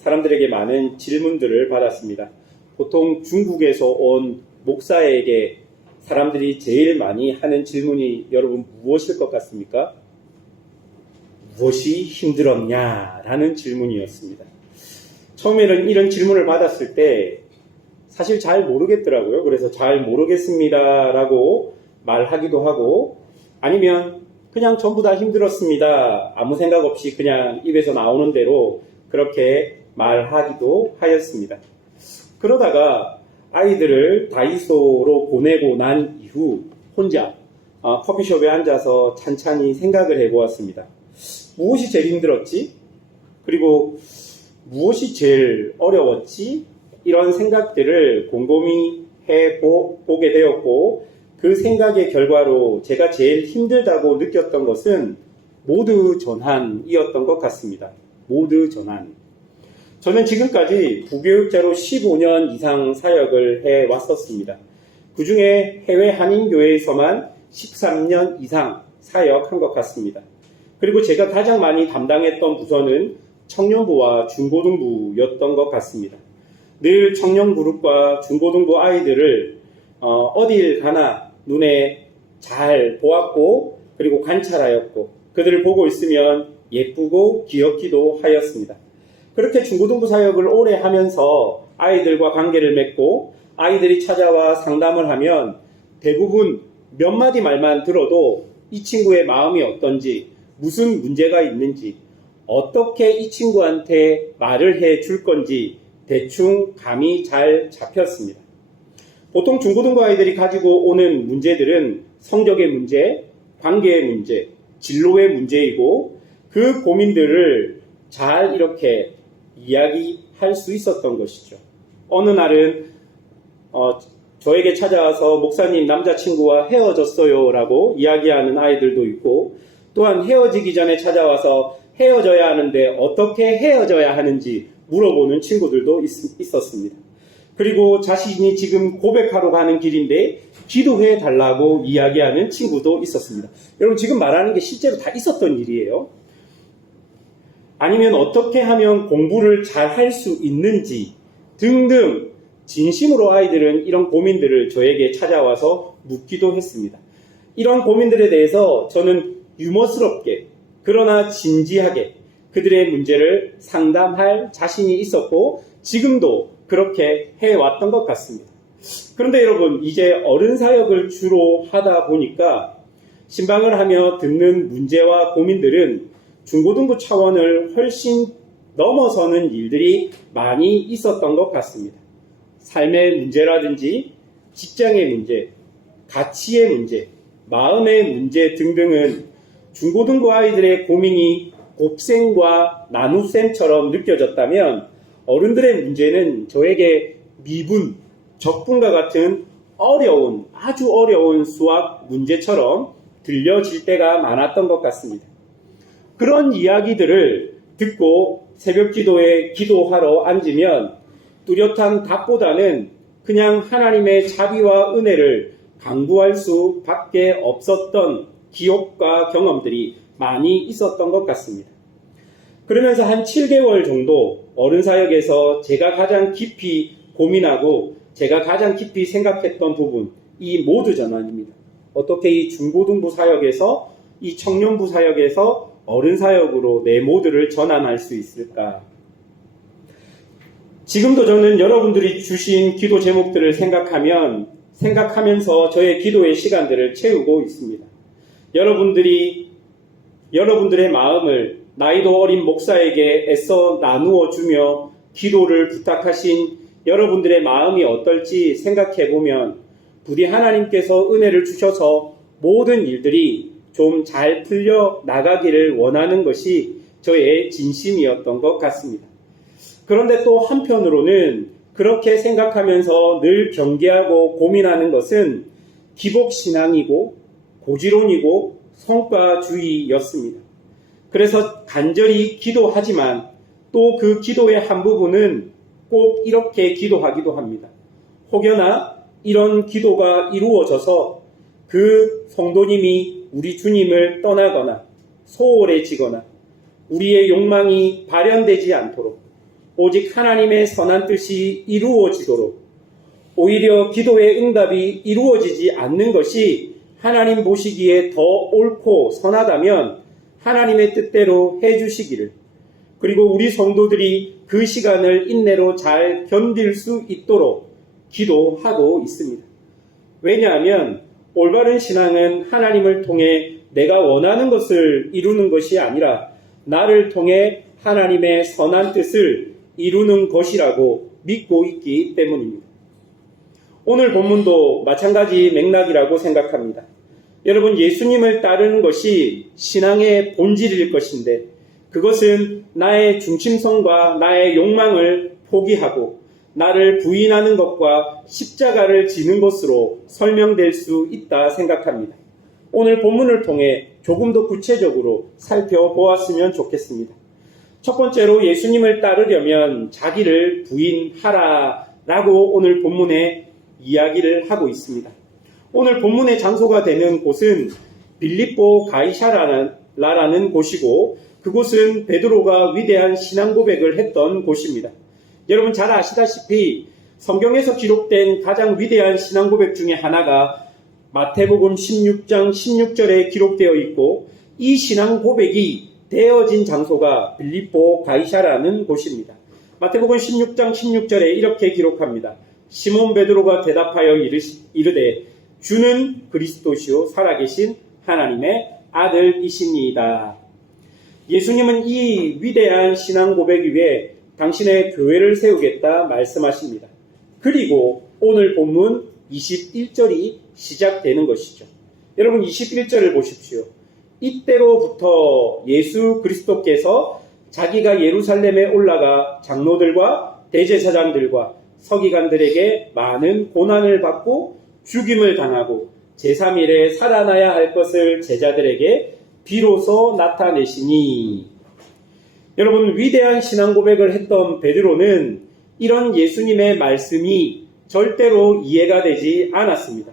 사람들에게 많은 질문들을 받았습니다. 보통 중국에서 온 목사에게 사람들이 제일 많이 하는 질문이 여러분 무엇일 것 같습니까? 무엇이 힘들었냐? 라는 질문이었습니다. 처음에는 이런 질문을 받았을 때 사실 잘 모르겠더라고요. 그래서 잘 모르겠습니다 라고 말하기도 하고, 아니면 그냥 전부 다 힘들었습니다. 아무 생각 없이 그냥 입에서 나오는 대로 그렇게 말하기도 하였습니다. 그러다가 아이들을 다이소로 보내고 난 이후 혼자 커피숍에 앉아서 찬찬히 생각을 해보았습니다. 무엇이 제일 힘들었지? 그리고 무엇이 제일 어려웠지? 이런 생각들을 곰곰이 해보게 되었고, 그 생각의 결과로 제가 제일 힘들다고 느꼈던 것은 모드 전환이었던 것 같습니다. 모드 전환. 저는 지금까지 부교육자로 15년 이상 사역을 해왔었습니다. 그 중에 해외 한인교회에서만 13년 이상 사역한 것 같습니다. 그리고 제가 가장 많이 담당했던 부서는 청년부와 중고등부였던 것 같습니다. 늘 청년그룹과 중고등부 아이들을 어딜 가나 눈에 잘 보았고, 그리고 관찰하였고, 그들을 보고 있으면 예쁘고 귀엽기도 하였습니다. 그렇게 중고등부 사역을 오래 하면서 아이들과 관계를 맺고 아이들이 찾아와 상담을 하면 대부분 몇 마디 말만 들어도 이 친구의 마음이 어떤지, 무슨 문제가 있는지, 어떻게 이 친구한테 말을 해줄 건지 대충 감이 잘 잡혔습니다. 보통 중고등부 아이들이 가지고 오는 문제들은 성적의 문제, 관계의 문제, 진로의 문제이고, 그 고민들을 잘 이렇게 이야기할 수 있었던 것이죠. 어느 날은 저에게 찾아와서 목사님 남자친구와 헤어졌어요 라고 이야기하는 아이들도 있고, 또한 헤어지기 전에 찾아와서 헤어져야 하는데 어떻게 헤어져야 하는지 물어보는 친구들도 있었습니다. 그리고 자신이 지금 고백하러 가는 길인데 기도해 달라고 이야기하는 친구도 있었습니다. 여러분, 지금 말하는 게 실제로 다 있었던 일이에요. 아니면 어떻게 하면 공부를 잘 할 수 있는지 등등 진심으로 아이들은 이런 고민들을 저에게 찾아와서 묻기도 했습니다. 이런 고민들에 대해서 저는 유머스럽게 그러나 진지하게 그들의 문제를 상담할 자신이 있었고, 지금도 그렇게 해왔던 것 같습니다. 그런데 여러분, 이제 어른 사역을 주로 하다 보니까 신방을 하며 듣는 문제와 고민들은 중고등부 차원을 훨씬 넘어서는 일들이 많이 있었던 것 같습니다. 삶의 문제라든지 직장의 문제, 가치의 문제, 마음의 문제 등등은 중고등부 아이들의 고민이 곱셈과 나눗셈처럼 느껴졌다면, 어른들의 문제는 저에게 미분, 적분과 같은 어려운, 아주 어려운 수학 문제처럼 들려질 때가 많았던 것 같습니다. 그런 이야기들을 듣고 새벽 기도에 기도하러 앉으면 뚜렷한 답보다는 그냥 하나님의 자비와 은혜를 강구할 수밖에 없었던 기억과 경험들이 많이 있었던 것 같습니다. 그러면서 한 7개월 정도 어른사역에서 제가 가장 깊이 고민하고 제가 가장 깊이 생각했던 부분, 이 모드 전환입니다. 어떻게 이 중고등부 사역에서, 이 청년부 사역에서 어른사역으로 내 모드를 전환할 수 있을까? 지금도 저는 여러분들이 주신 기도 제목들을 생각하면서 저의 기도의 시간들을 채우고 있습니다. 여러분들의 마음을 나이도 어린 목사에게 애써 나누어 주며 기도를 부탁하신 여러분들의 마음이 어떨지 생각해보면, 부디 하나님께서 은혜를 주셔서 모든 일들이 좀 잘 풀려 나가기를 원하는 것이 저의 진심이었던 것 같습니다. 그런데 또 한편으로는 그렇게 생각하면서 늘 경계하고 고민하는 것은 기복신앙이고 고지론이고 성과주의였습니다. 그래서 간절히 기도하지만 또 그 기도의 한 부분은 꼭 이렇게 기도하기도 합니다. 혹여나 이런 기도가 이루어져서 그 성도님이 우리 주님을 떠나거나 소홀해지거나 우리의 욕망이 발현되지 않도록, 오직 하나님의 선한 뜻이 이루어지도록, 오히려 기도의 응답이 이루어지지 않는 것이 하나님 보시기에 더 옳고 선하다면 하나님의 뜻대로 해주시기를, 그리고 우리 성도들이 그 시간을 인내로 잘 견딜 수 있도록 기도하고 있습니다. 왜냐하면 올바른 신앙은 하나님을 통해 내가 원하는 것을 이루는 것이 아니라 나를 통해 하나님의 선한 뜻을 이루는 것이라고 믿고 있기 때문입니다. 오늘 본문도 마찬가지 맥락이라고 생각합니다. 여러분, 예수님을 따르는 것이 신앙의 본질일 것인데 그것은 나의 중심성과 나의 욕망을 포기하고 나를 부인하는 것과 십자가를 지는 것으로 설명될 수 있다 생각합니다. 오늘 본문을 통해 조금 더 구체적으로 살펴보았으면 좋겠습니다. 첫 번째로 예수님을 따르려면 자기를 부인하라 라고 오늘 본문에 이야기를 하고 있습니다. 오늘 본문의 장소가 되는 곳은 빌립보 가이사라라는 곳이고 그곳은 베드로가 위대한 신앙 고백을 했던 곳입니다. 여러분 잘 아시다시피 성경에서 기록된 가장 위대한 신앙 고백 중에 하나가 마태복음 16장 16절에 기록되어 있고 이 신앙 고백이 되어진 장소가 빌립보 가이사라는 곳입니다. 마태복음 16장 16절에 이렇게 기록합니다. 시몬 베드로가 대답하여 이르되 주는 그리스도시요 살아계신 하나님의 아들이시니이다. 예수님은 이 위대한 신앙 고백 위에 당신의 교회를 세우겠다 말씀하십니다. 그리고 오늘 본문 21절이 시작되는 것이죠. 여러분 21절을 보십시오. 이때로부터 예수 그리스도께서 자기가 예루살렘에 올라가 장로들과 대제사장들과 서기관들에게 많은 고난을 받고 죽임을 당하고 제3일에 살아나야 할 것을 제자들에게 비로소 나타내시니. 여러분 위대한 신앙 고백을 했던 베드로는 이런 예수님의 말씀이 절대로 이해가 되지 않았습니다.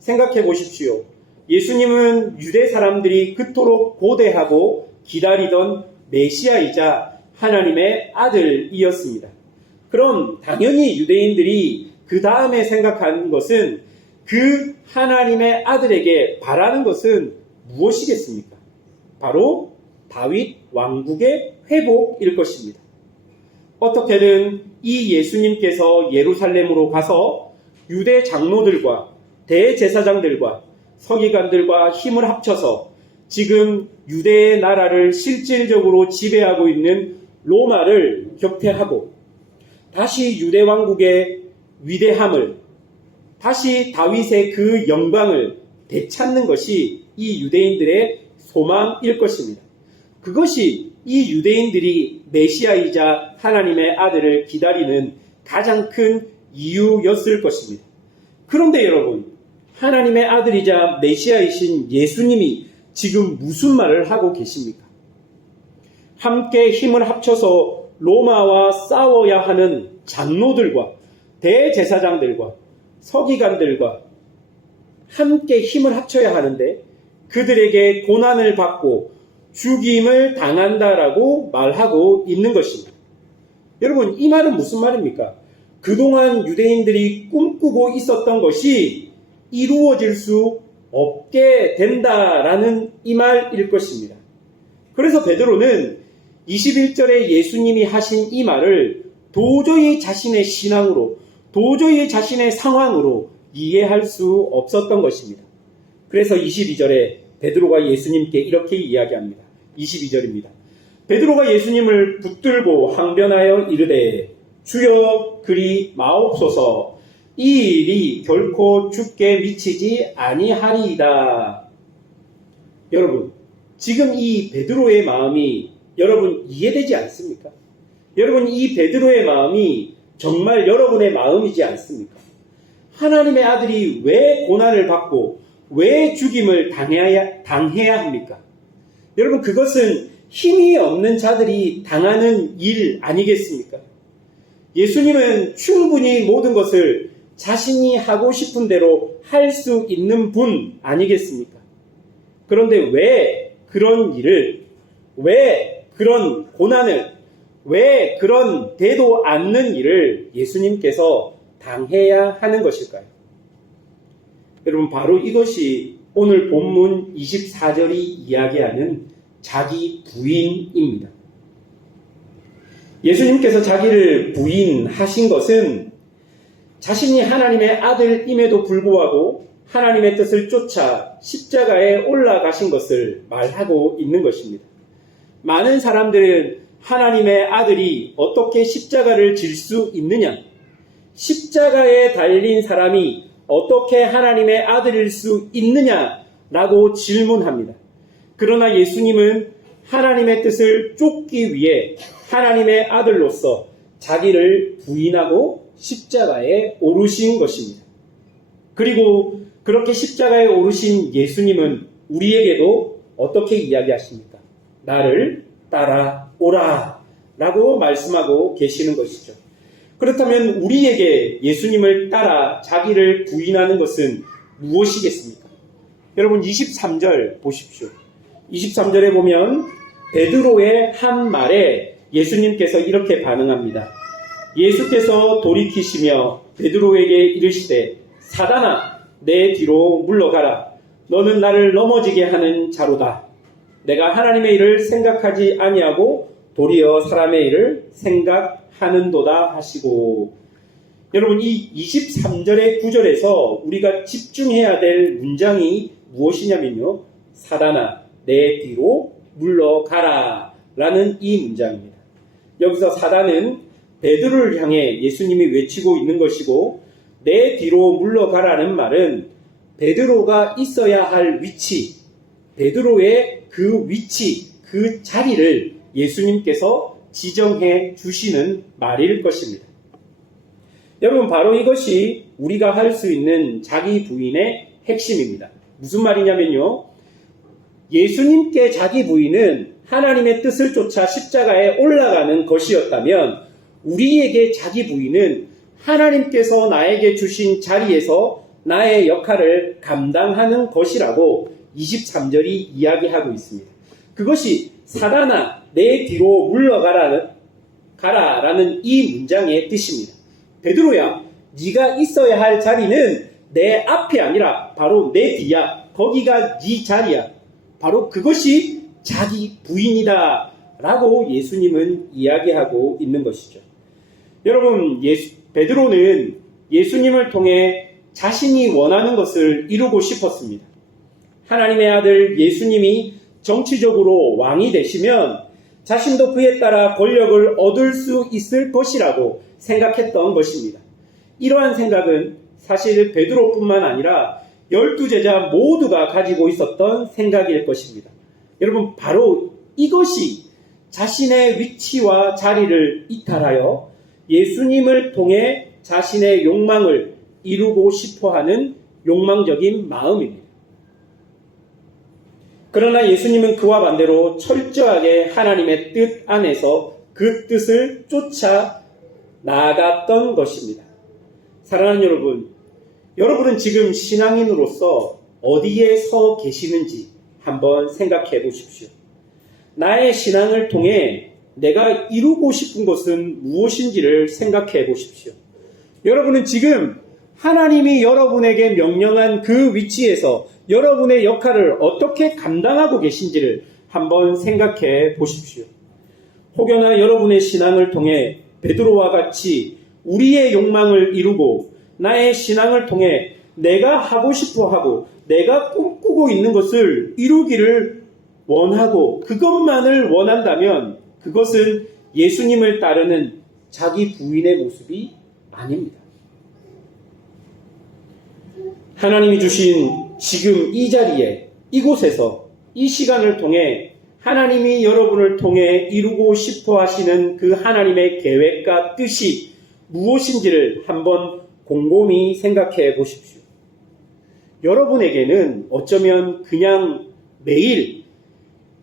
생각해 보십시오. 예수님은 유대 사람들이 그토록 고대하고 기다리던 메시아이자 하나님의 아들이었습니다. 그럼 당연히 유대인들이 그 다음에 생각하는 것은 그 하나님의 아들에게 바라는 것은 무엇이겠습니까? 바로 다윗 왕국의 회복일 것입니다. 어떻게든 이 예수님께서 예루살렘으로 가서 유대 장로들과 대제사장들과 서기관들과 힘을 합쳐서 지금 유대의 나라를 실질적으로 지배하고 있는 로마를 격퇴하고 다시 유대 왕국의 위대함을, 다시 다윗의 그 영광을 되찾는 것이 이 유대인들의 소망일 것입니다. 그것이 이 유대인들이 메시아이자 하나님의 아들을 기다리는 가장 큰 이유였을 것입니다. 그런데 여러분, 하나님의 아들이자 메시아이신 예수님이 지금 무슨 말을 하고 계십니까? 함께 힘을 합쳐서 로마와 싸워야 하는 장로들과 대제사장들과 서기관들과 함께 힘을 합쳐야 하는데 그들에게 고난을 받고 죽임을 당한다라고 말하고 있는 것입니다. 여러분, 이 말은 무슨 말입니까? 그동안 유대인들이 꿈꾸고 있었던 것이 이루어질 수 없게 된다라는 이 말일 것입니다. 그래서 베드로는 21절에 예수님이 하신 이 말을 도저히 자신의 신앙으로, 도저히 자신의 상황으로 이해할 수 없었던 것입니다. 그래서 22절에 베드로가 예수님께 이렇게 이야기합니다. 22절입니다. 베드로가 예수님을 붙들고 항변하여 이르되 주여 그리 마옵소서, 이 일이 결코 주께 미치지 아니하리이다. 여러분, 지금 이 베드로의 마음이 여러분 이해되지 않습니까? 여러분, 이 베드로의 마음이 정말 여러분의 마음이지 않습니까? 하나님의 아들이 왜 고난을 받고 왜 죽임을 당해야 합니까? 여러분, 그것은 힘이 없는 자들이 당하는 일 아니겠습니까? 예수님은 충분히 모든 것을 자신이 하고 싶은 대로 할 수 있는 분 아니겠습니까? 그런데 왜 그런 일을, 왜 그런 고난을, 왜 그런 되도 않는 일을 예수님께서 당해야 하는 것일까요? 여러분, 바로 이것이 오늘 본문 24절이 이야기하는 자기 부인입니다. 예수님께서 자기를 부인하신 것은 자신이 하나님의 아들임에도 불구하고 하나님의 뜻을 쫓아 십자가에 올라가신 것을 말하고 있는 것입니다. 많은 사람들은 하나님의 아들이 어떻게 십자가를 질 수 있느냐? 십자가에 달린 사람이 어떻게 하나님의 아들일 수 있느냐라고 질문합니다. 그러나 예수님은 하나님의 뜻을 쫓기 위해 하나님의 아들로서 자기를 부인하고 십자가에 오르신 것입니다. 그리고 그렇게 십자가에 오르신 예수님은 우리에게도 어떻게 이야기하십니까? 나를 따라오라 라고 말씀하고 계시는 것이죠. 그렇다면 우리에게 예수님을 따라 자기를 부인하는 것은 무엇이겠습니까? 여러분 23절 보십시오. 23절에 보면 베드로의 한 말에 예수님께서 이렇게 반응합니다. 예수께서 돌이키시며 베드로에게 이르시되 사단아 내 뒤로 물러가라. 너는 나를 넘어지게 하는 자로다. 내가 하나님의 일을 생각하지 아니하고 도리어 사람의 일을 생각하는도다 하시고. 여러분 이 23절의 구절에서 우리가 집중해야 될 문장이 무엇이냐면요. 사단아 내 뒤로 물러가라 라는 이 문장입니다. 여기서 사단은 베드로를 향해 예수님이 외치고 있는 것이고 내 뒤로 물러가라는 말은 베드로가 있어야 할 위치, 베드로의 그 위치, 그 자리를 예수님께서 지정해 주시는 말일 것입니다. 여러분 바로 이것이 우리가 할 수 있는 자기 부인의 핵심입니다. 무슨 말이냐면요. 예수님께 자기 부인은 하나님의 뜻을 쫓아 십자가에 올라가는 것이었다면 우리에게 자기 부인은 하나님께서 나에게 주신 자리에서 나의 역할을 감당하는 것이라고 23절이 이야기하고 있습니다. 그것이 사단아 내 뒤로 물러가라는 이 문장의 뜻입니다. 베드로야 네가 있어야 할 자리는 내 앞이 아니라 바로 내 뒤야. 거기가 네 자리야. 바로 그것이 자기 부인이다 라고 예수님은 이야기하고 있는 것이죠. 여러분 베드로는 예수님을 통해 자신이 원하는 것을 이루고 싶었습니다. 하나님의 아들 예수님이 정치적으로 왕이 되시면 자신도 그에 따라 권력을 얻을 수 있을 것이라고 생각했던 것입니다. 이러한 생각은 사실 베드로뿐만 아니라 12제자 모두가 가지고 있었던 생각일 것입니다. 여러분 바로 이것이 자신의 위치와 자리를 이탈하여 예수님을 통해 자신의 욕망을 이루고 싶어하는 욕망적인 마음입니다. 그러나 예수님은 그와 반대로 철저하게 하나님의 뜻 안에서 그 뜻을 쫓아 나아갔던 것입니다. 사랑하는 여러분, 여러분은 지금 신앙인으로서 어디에 서 계시는지 한번 생각해 보십시오. 나의 신앙을 통해 내가 이루고 싶은 것은 무엇인지를 생각해 보십시오. 여러분은 지금 하나님이 여러분에게 명령한 그 위치에서 여러분의 역할을 어떻게 감당하고 계신지를 한번 생각해 보십시오. 혹여나 여러분의 신앙을 통해 베드로와 같이 우리의 욕망을 이루고 나의 신앙을 통해 내가 하고 싶어 하고 내가 꿈꾸고 있는 것을 이루기를 원하고 그것만을 원한다면 그것은 예수님을 따르는 자기 부인의 모습이 아닙니다. 하나님이 주신 지금 이 자리에 이곳에서 이 시간을 통해 하나님이 여러분을 통해 이루고 싶어 하시는 그 하나님의 계획과 뜻이 무엇인지를 한번 곰곰이 생각해 보십시오. 여러분에게는 어쩌면 그냥 매일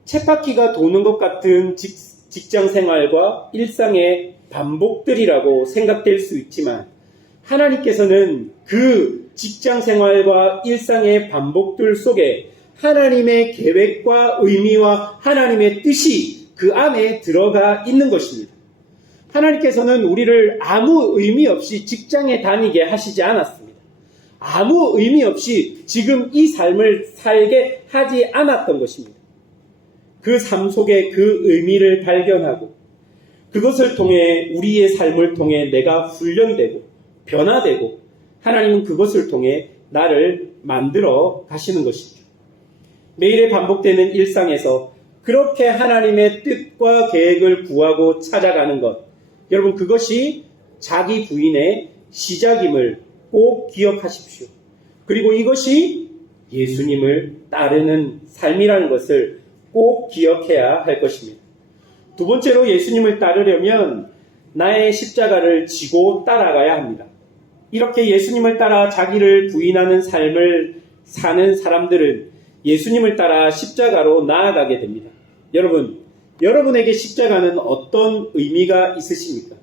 쳇바퀴가 도는 것 같은 직장 생활과 일상의 반복들이라고 생각될 수 있지만 하나님께서는 그 직장 생활과 일상의 반복들 속에 하나님의 계획과 의미와 하나님의 뜻이 그 안에 들어가 있는 것입니다. 하나님께서는 우리를 아무 의미 없이 직장에 다니게 하시지 않았습니다. 아무 의미 없이 지금 이 삶을 살게 하지 않았던 것입니다. 그 삶 속에 그 의미를 발견하고 그것을 통해 우리의 삶을 통해 내가 훈련되고 변화되고 하나님은 그것을 통해 나를 만들어 가시는 것이죠. 매일의 반복되는 일상에서 그렇게 하나님의 뜻과 계획을 구하고 찾아가는 것, 여러분 그것이 자기 부인의 시작임을 꼭 기억하십시오. 그리고 이것이 예수님을 따르는 삶이라는 것을 꼭 기억해야 할 것입니다. 두 번째로 예수님을 따르려면 나의 십자가를 지고 따라가야 합니다. 이렇게 예수님을 따라 자기를 부인하는 삶을 사는 사람들은 예수님을 따라 십자가로 나아가게 됩니다. 여러분, 여러분에게 십자가는 어떤 의미가 있으십니까?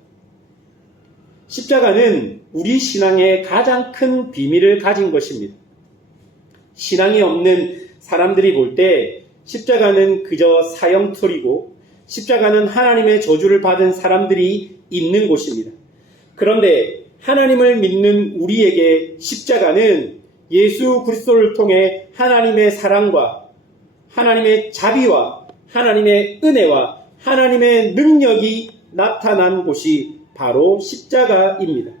십자가는 우리 신앙의 가장 큰 비밀을 가진 것입니다. 신앙이 없는 사람들이 볼 때 십자가는 그저 사형툴이고 십자가는 하나님의 저주를 받은 사람들이 있는 곳입니다. 그런데 하나님을 믿는 우리에게 십자가는 예수 그리스도를 통해 하나님의 사랑과 하나님의 자비와 하나님의 은혜와 하나님의 능력이 나타난 곳이 바로 십자가입니다.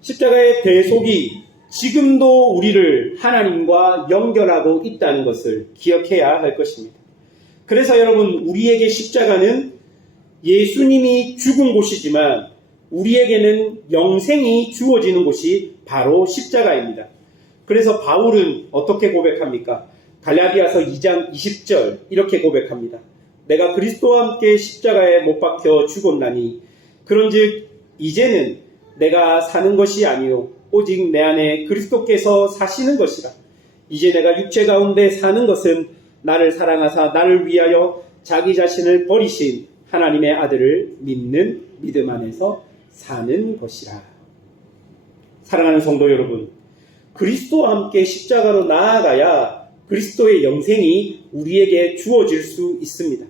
십자가의 대속이 지금도 우리를 하나님과 연결하고 있다는 것을 기억해야 할 것입니다. 그래서 여러분, 우리에게 십자가는 예수님이 죽은 곳이지만 우리에게는 영생이 주어지는 곳이 바로 십자가입니다. 그래서 바울은 어떻게 고백합니까? 갈라디아서 2장 20절 이렇게 고백합니다. 내가 그리스도와 함께 십자가에 못 박혀 죽었나니 그런즉 이제는 내가 사는 것이 아니요 오직 내 안에 그리스도께서 사시는 것이라. 이제 내가 육체 가운데 사는 것은 나를 사랑하사 나를 위하여 자기 자신을 버리신 하나님의 아들을 믿는 믿음 안에서 사는 것이라. 사랑하는 성도 여러분, 그리스도와 함께 십자가로 나아가야 그리스도의 영생이 우리에게 주어질 수 있습니다.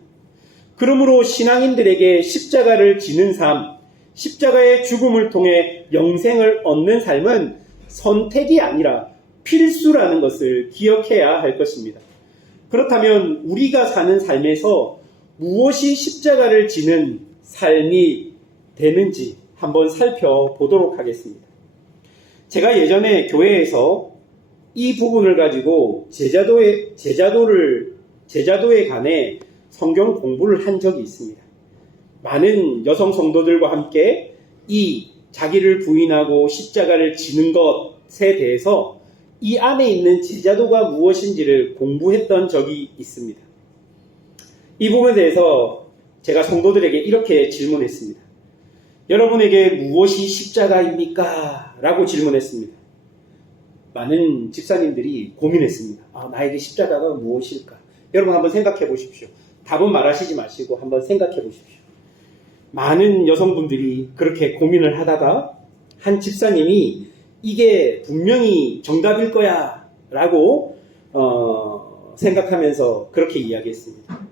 그러므로 신앙인들에게 십자가를 지는 삶, 십자가의 죽음을 통해 영생을 얻는 삶은 선택이 아니라 필수라는 것을 기억해야 할 것입니다. 그렇다면 우리가 사는 삶에서 무엇이 십자가를 지는 삶이 되는지 한번 살펴보도록 하겠습니다. 제가 예전에 교회에서 이 부분을 가지고 제자도에 관해 성경 공부를 한 적이 있습니다. 많은 여성 성도들과 함께 이 자기를 부인하고 십자가를 지는 것에 대해서 이 안에 있는 제자도가 무엇인지를 공부했던 적이 있습니다. 이 부분에 대해서 제가 성도들에게 이렇게 질문했습니다. 여러분에게 무엇이 십자가입니까? 라고 질문했습니다. 많은 집사님들이 고민했습니다. 나에게 십자가가 무엇일까? 여러분 한번 생각해 보십시오. 답은 말하시지 마시고 한번 생각해 보십시오. 많은 여성분들이 그렇게 고민을 하다가 한 집사님이 이게 분명히 정답일 거야 라고 생각하면서 그렇게 이야기했습니다.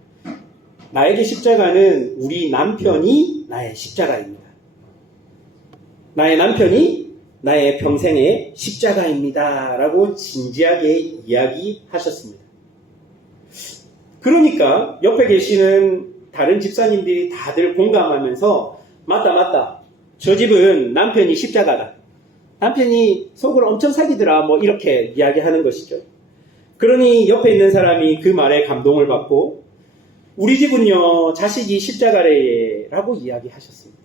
나에게 십자가는 우리 남편이 나의 십자가입니다. 나의 남편이 나의 평생의 십자가입니다 라고 진지하게 이야기하셨습니다. 그러니까 옆에 계시는 다른 집사님들이 다들 공감하면서 맞다 저 집은 남편이 십자가다. 남편이 속을 엄청 사귀더라 뭐 이렇게 이야기하는 것이죠. 그러니 옆에 있는 사람이 그 말에 감동을 받고 우리 집은요 자식이 십자가래 라고 이야기하셨습니다.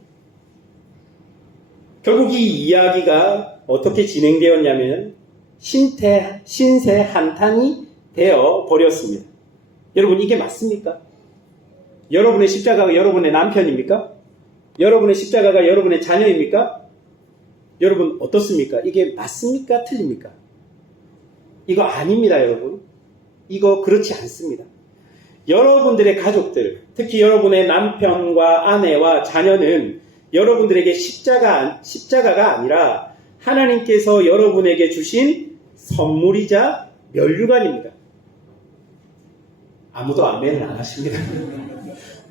결국 이 이야기가 어떻게 진행되었냐면 신세 한탄이 되어 버렸습니다. 여러분 이게 맞습니까? 여러분의 십자가가 여러분의 남편입니까? 여러분의 십자가가 여러분의 자녀입니까? 여러분 어떻습니까? 이게 맞습니까? 틀립니까? 이거 아닙니다, 여러분. 이거 그렇지 않습니다. 여러분들의 가족들, 특히 여러분의 남편과 아내와 자녀는 여러분들에게 십자가가 아니라 하나님께서 여러분에게 주신 선물이자 면류관입니다. 아무도 아멘을 안 하십니다.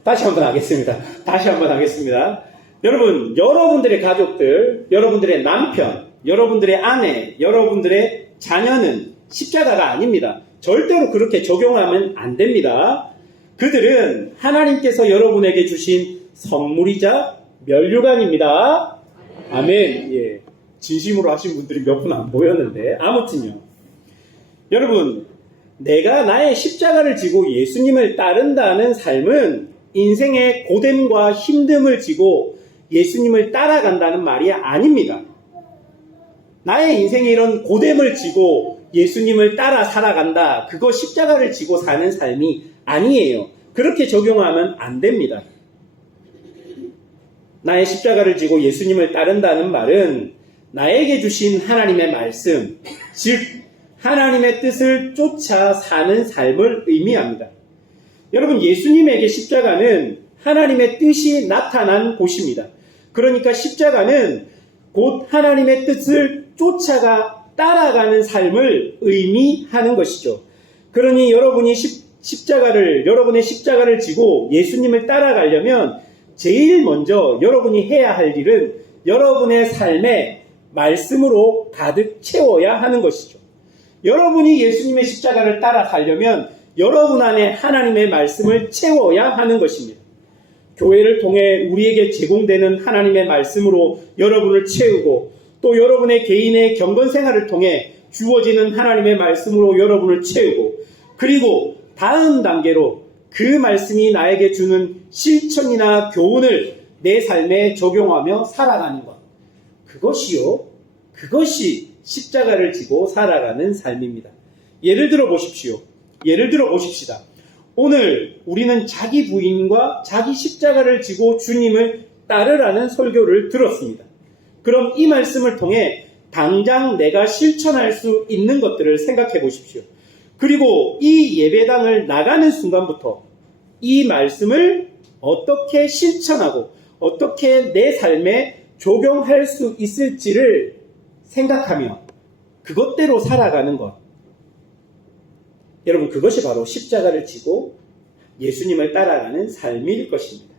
다시 한번 하겠습니다. 여러분, 여러분들의 가족들, 여러분들의 남편, 여러분들의 아내, 여러분들의 자녀는 십자가가 아닙니다. 절대로 그렇게 적용하면 안 됩니다. 그들은 하나님께서 여러분에게 주신 선물이자 면류관입니다. 아멘. 예. 진심으로 하신 분들이 몇 분 안 보였는데, 아무튼요. 여러분, 내가 나의 십자가를 지고 예수님을 따른다는 삶은 인생의 고됨과 힘듦을 지고 예수님을 따라간다는 말이 아닙니다. 나의 인생에 이런 고됨을 지고 예수님을 따라 살아간다. 그거 십자가를 지고 사는 삶이 아니에요. 그렇게 적용하면 안 됩니다. 나의 십자가를 지고 예수님을 따른다는 말은 나에게 주신 하나님의 말씀, 즉 하나님의 뜻을 쫓아 사는 삶을 의미합니다. 여러분, 예수님에게 십자가는 하나님의 뜻이 나타난 곳입니다. 그러니까 십자가는 곧 하나님의 뜻을 쫓아가 따라가는 삶을 의미하는 것이죠. 그러니 여러분이 여러분의 십자가를 지고 예수님을 따라가려면 제일 먼저 여러분이 해야 할 일은 여러분의 삶에 말씀으로 가득 채워야 하는 것이죠. 여러분이 예수님의 십자가를 따라가려면 여러분 안에 하나님의 말씀을 채워야 하는 것입니다. 교회를 통해 우리에게 제공되는 하나님의 말씀으로 여러분을 채우고 또 여러분의 개인의 경건 생활을 통해 주어지는 하나님의 말씀으로 여러분을 채우고 그리고 다음 단계로 그 말씀이 나에게 주는 실천이나 교훈을 내 삶에 적용하며 살아가는 것. 그것이 십자가를 지고 살아가는 삶입니다. 예를 들어 보십시다. 오늘 우리는 자기 부인과 자기 십자가를 지고 주님을 따르라는 설교를 들었습니다. 그럼 이 말씀을 통해 당장 내가 실천할 수 있는 것들을 생각해 보십시오. 그리고 이 예배당을 나가는 순간부터 이 말씀을 어떻게 실천하고 어떻게 내 삶에 적용할 수 있을지를 생각하며 그것대로 살아가는 것. 여러분, 그것이 바로 십자가를 지고 예수님을 따라가는 삶일 것입니다.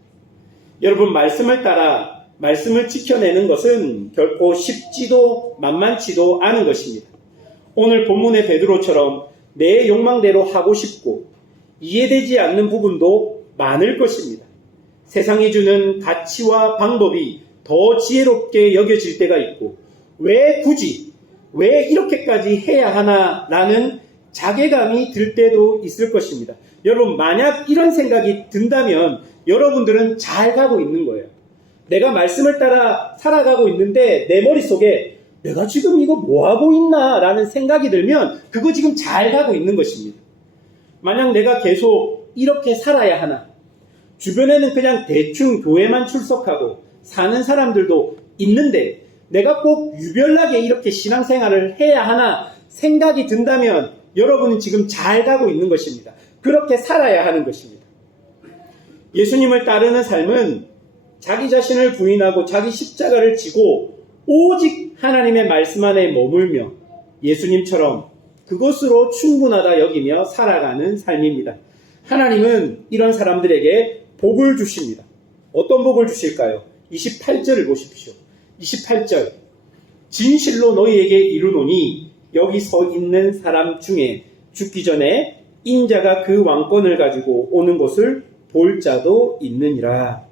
여러분, 말씀을 지켜내는 것은 결코 쉽지도 만만치도 않은 것입니다. 오늘 본문의 베드로처럼 내 욕망대로 하고 싶고 이해되지 않는 부분도 많을 것입니다. 세상이 주는 가치와 방법이 더 지혜롭게 여겨질 때가 있고 왜 이렇게까지 해야 하나라는 자괴감이 들 때도 있을 것입니다. 여러분, 만약 이런 생각이 든다면 여러분들은 잘 가고 있는 거예요. 내가 말씀을 따라 살아가고 있는데 내 머릿속에 내가 지금 이거 뭐하고 있나 라는 생각이 들면 그거 지금 잘 가고 있는 것입니다. 만약 내가 계속 이렇게 살아야 하나, 주변에는 그냥 대충 교회만 출석하고 사는 사람들도 있는데 내가 꼭 유별나게 이렇게 신앙생활을 해야 하나 생각이 든다면 여러분은 지금 잘 가고 있는 것입니다. 그렇게 살아야 하는 것입니다. 예수님을 따르는 삶은 자기 자신을 부인하고 자기 십자가를 지고 오직 하나님의 말씀 안에 머물며 예수님처럼 그것으로 충분하다 여기며 살아가는 삶입니다. 하나님은 이런 사람들에게 복을 주십니다. 어떤 복을 주실까요? 28절을 보십시오. 28절. 진실로 너희에게 이르노니 여기 서 있는 사람 중에 죽기 전에 인자가 그 왕권을 가지고 오는 것을 볼 자도 있느니라.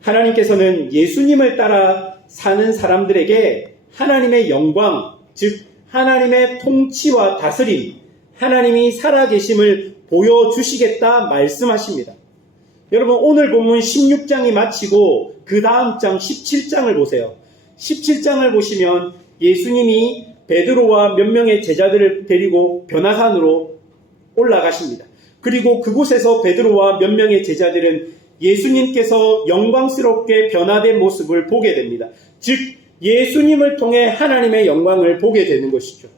하나님께서는 예수님을 따라 사는 사람들에게 하나님의 영광, 즉 하나님의 통치와 다스림, 하나님이 살아계심을 보여주시겠다 말씀하십니다. 여러분, 오늘 본문 16장이 마치고 그 다음 장 17장을 보세요. 17장을 보시면 예수님이 베드로와 몇 명의 제자들을 데리고 변화산으로 올라가십니다. 그리고 그곳에서 베드로와 몇 명의 제자들은 예수님께서 영광스럽게 변화된 모습을 보게 됩니다. 즉 예수님을 통해 하나님의 영광을 보게 되는 것이죠.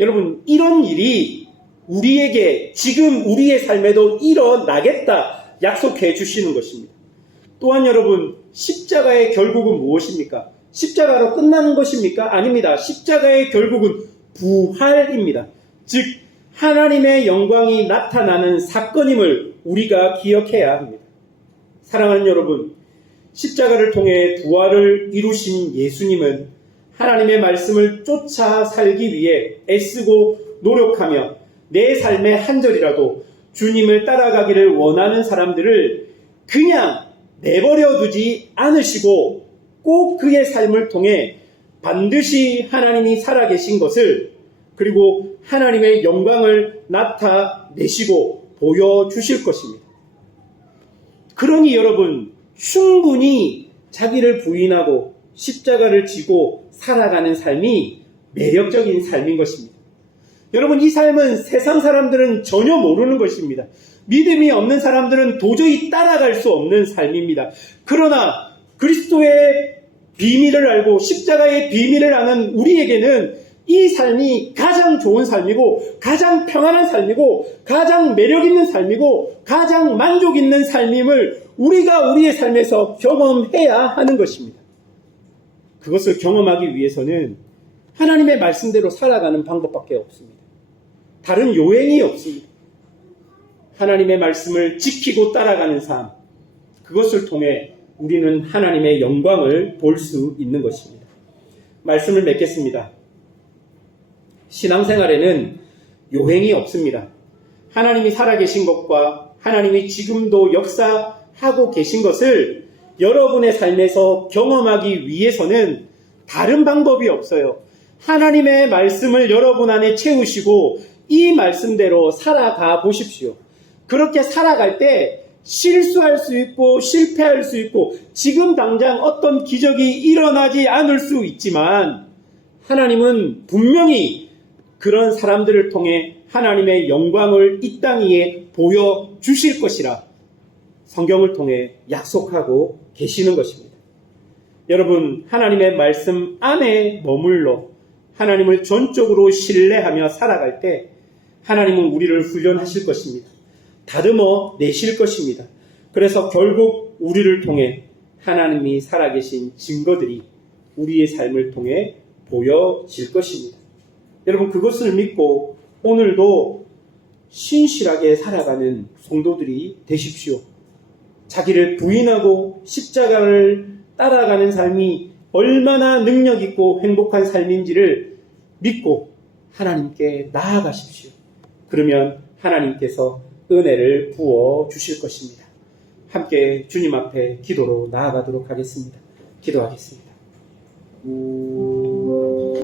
여러분, 이런 일이 우리에게 지금 우리의 삶에도 일어나겠다 약속해 주시는 것입니다. 또한 여러분, 십자가의 결국은 무엇입니까? 십자가로 끝나는 것입니까? 아닙니다. 십자가의 결국은 부활입니다. 즉 하나님의 영광이 나타나는 사건임을 우리가 기억해야 합니다. 사랑하는 여러분, 십자가를 통해 부활을 이루신 예수님은 하나님의 말씀을 쫓아 살기 위해 애쓰고 노력하며 내 삶의 한 절이라도 주님을 따라가기를 원하는 사람들을 그냥 내버려 두지 않으시고 꼭 그의 삶을 통해 반드시 하나님이 살아계신 것을, 그리고 하나님의 영광을 나타내시고 보여주실 것입니다. 그러니 여러분, 충분히 자기를 부인하고 십자가를 지고 살아가는 삶이 매력적인 삶인 것입니다. 여러분, 이 삶은 세상 사람들은 전혀 모르는 것입니다. 믿음이 없는 사람들은 도저히 따라갈 수 없는 삶입니다. 그러나 그리스도의 비밀을 알고 십자가의 비밀을 아는 우리에게는 이 삶이 가장 좋은 삶이고 가장 평안한 삶이고 가장 매력 있는 삶이고 가장 만족 있는 삶임을 우리가 우리의 삶에서 경험해야 하는 것입니다. 그것을 경험하기 위해서는 하나님의 말씀대로 살아가는 방법밖에 없습니다. 다른 요행이 없습니다. 하나님의 말씀을 지키고 따라가는 삶, 그것을 통해 우리는 하나님의 영광을 볼 수 있는 것입니다. 말씀을 맺겠습니다. 신앙생활에는 요행이 없습니다. 하나님이 살아계신 것과 하나님이 지금도 역사하고 계신 것을 여러분의 삶에서 경험하기 위해서는 다른 방법이 없어요. 하나님의 말씀을 여러분 안에 채우시고 이 말씀대로 살아가 보십시오. 그렇게 살아갈 때 실수할 수 있고 실패할 수 있고 지금 당장 어떤 기적이 일어나지 않을 수 있지만 하나님은 분명히 그런 사람들을 통해 하나님의 영광을 이 땅 위에 보여주실 것이라 성경을 통해 약속하고 계시는 것입니다. 여러분, 하나님의 말씀 안에 머물러 하나님을 전적으로 신뢰하며 살아갈 때 하나님은 우리를 훈련하실 것입니다. 다듬어 내실 것입니다. 그래서 결국 우리를 통해 하나님이 살아계신 증거들이 우리의 삶을 통해 보여질 것입니다. 여러분, 그것을 믿고 오늘도 신실하게 살아가는 성도들이 되십시오. 자기를 부인하고 십자가를 따라가는 삶이 얼마나 능력 있고 행복한 삶인지를 믿고 하나님께 나아가십시오. 그러면 하나님께서 은혜를 부어 주실 것입니다. 함께 주님 앞에 기도로 나아가도록 하겠습니다. 기도하겠습니다.